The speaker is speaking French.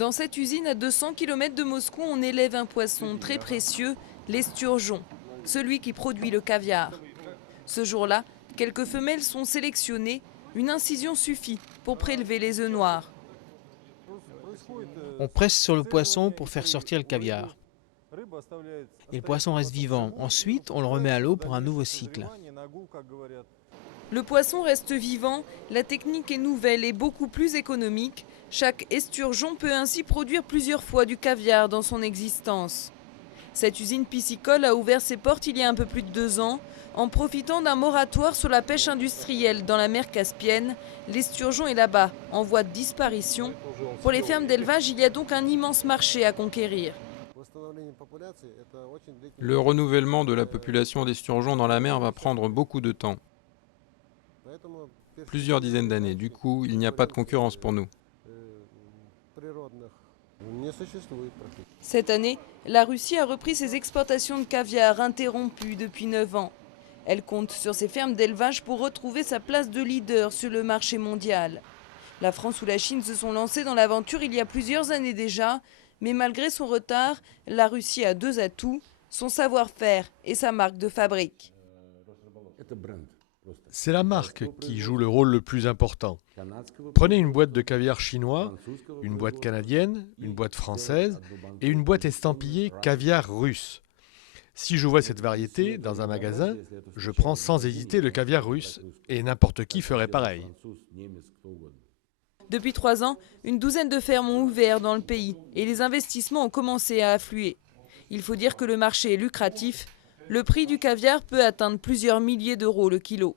Dans cette usine à 200 km de Moscou, on élève un poisson très précieux, l'esturgeon, celui qui produit le caviar. Ce jour-là, quelques femelles sont sélectionnées. Une incision suffit pour prélever les œufs noirs. On presse sur le poisson pour faire sortir le caviar. Et le poisson reste vivant. Ensuite, on le remet à l'eau pour un nouveau cycle. Le poisson reste vivant, la technique est nouvelle et beaucoup plus économique. Chaque esturgeon peut ainsi produire plusieurs fois du caviar dans son existence. Cette usine piscicole a ouvert ses portes il y a un peu plus de 2 ans. En profitant d'un moratoire sur la pêche industrielle dans la mer Caspienne, l'esturgeon est là-bas, en voie de disparition. Pour les fermes d'élevage, il y a donc un immense marché à conquérir. Le renouvellement de la population d'esturgeons dans la mer va prendre beaucoup de temps. Plusieurs dizaines d'années. Du coup, il n'y a pas de concurrence pour nous. Cette année, la Russie a repris ses exportations de caviar interrompues depuis 9 ans. Elle compte sur ses fermes d'élevage pour retrouver sa place de leader sur le marché mondial. La France ou la Chine se sont lancées dans l'aventure il y a plusieurs années déjà, mais malgré son retard, la Russie a 2 atouts, son savoir-faire et sa marque de fabrique. C'est la marque qui joue le rôle le plus important. Prenez une boîte de caviar chinois, une boîte canadienne, une boîte française et une boîte estampillée caviar russe. Si je vois cette variété dans un magasin, je prends sans hésiter le caviar russe et n'importe qui ferait pareil. Depuis 3 ans, une douzaine de fermes ont ouvert dans le pays et les investissements ont commencé à affluer. Il faut dire que le marché est lucratif. Le prix du caviar peut atteindre plusieurs milliers d'euros le kilo.